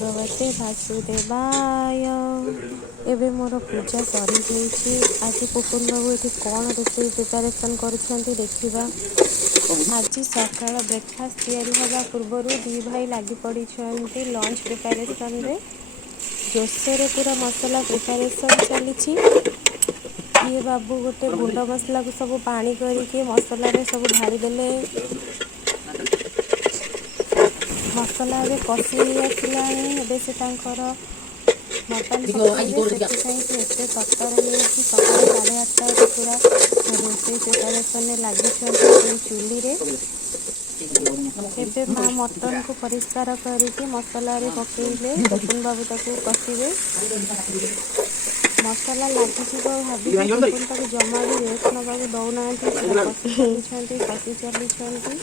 भगवते वासुदेवाय। एबे मोर पूजा सरी जाइछि। आज पुपुन बाबू एठी कौन रोषेई प्रिपारेसन करुछंती देखिबा। आज सकाळ ब्रेकफास्ट तैयारी हवा पूर्वरु दी भाई लागी पड़िछंती लंच प्रिपारेसन रे। जोशरे पूरा मसला प्रिपारेसन चलीछि। ये बाबू गोटे गुंड मसला को सब पानी करके मसला रे सब ढाली देले। मसला रे कषि आसिलानी एबे से तांकर मटन पकाइबे ସେଥିପାଇଁ ସେ ଏତେ ତରତର ହେଇକି ସକାଳ 8:30ରେ ପୁରା ରୋଷେଇ ପ୍ରିପାରେସନରେ ଲାଗିଛନ୍ତି ଏଇ ଚୁଲିରେ। ଏବେ ମା ମଟନକୁ ପରିଷ୍କାର କରିକି ମସଲାରେ ପକେଇଲେ ପୁପୁନ ବାବୁ ତାକୁ କଷିବେ। ମସଲା ଲାଗିଯିବ ଭାବିକି ପୁପୁନ ତାକୁ ଜମା ବି ରେଷ୍ଟ ନେବାକୁ ଦଉନାହାନ୍ତି, ପୁରା କଷି ଚାଲିଛନ୍ତି।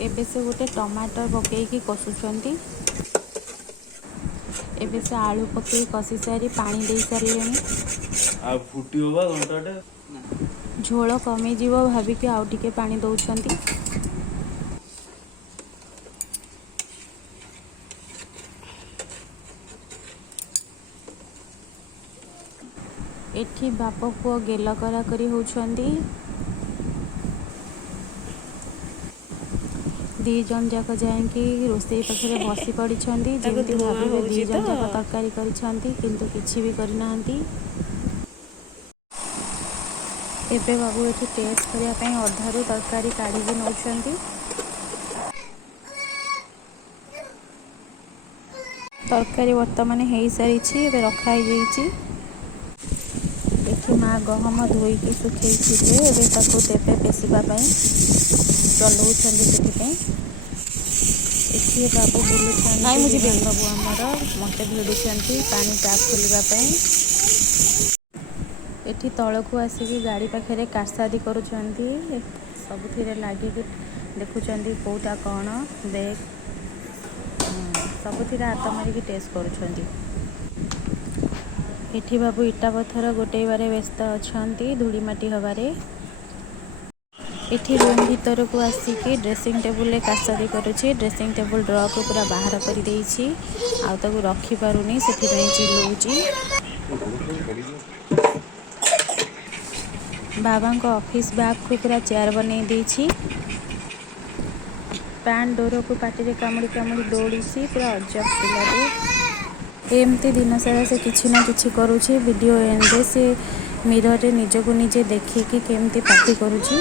एबे से गोटे टमाटर पकईकी कषुचंती। एबे से आलू पकई कषि सारी पानी दे सारे झोल कमी जीव भाविकी आउ टिके पानी दौरान। एठी बाप पुओ गेल करा करी होउछंती। दी जन जाक जाइकी रोषेई पाखे बसी पड़ी जमी भावे दी जन जाक तरकारी करिछंती किंतु किछि भी करनाहांती। एबे बाबू एठी टेस्ट करिया पई अधारू तरकारी काढ़ी भी नौछंती। तरकारी वर्तमान हो सारी एबे रखा जाइछि। एठी माँ गहम धोईकी सुखेई एबे ताकू देबे पेशिबा पई चलौछंती। सेठिपई एठी बाबू बुलुछंती बाबू हमर मते भिडुछंती पानी टैप खोलिबा पई। एठी तळकू आसिकी गाड़ी पाखरे कासादी करुछंती। सबुथिरे लागिकी देखुछंती कोटा कौन देख सबुथिरे हाथ मारिकी टेस्ट करुछंती। एठी बाबू इटा पत्थर गोटेइबारे व्यस्त अछंती धूली माटी हबारे। एठी रूम भीतर को आसिकी ड्रेसिंग टेबुल कासादी करुछि। ड्रेसिंग टेबुल ड्र को पूरा बाहर कर देइछि आ ताकू रखी पारुनी सेठिपई चिल्लौछि। बाबा को ऑफिस बैग को पूरा चेयर बनै देइछि। पैन डोर को पाटी रे कामुड़ी कामुड़ी दौड़ी पूरा अजब पिलाटे। एमती दिन सारा से किछि ना किछि करुछि। वीडियो एंड से मिरर रे निजको निजे देखिकी केमती पार्टी करुछि।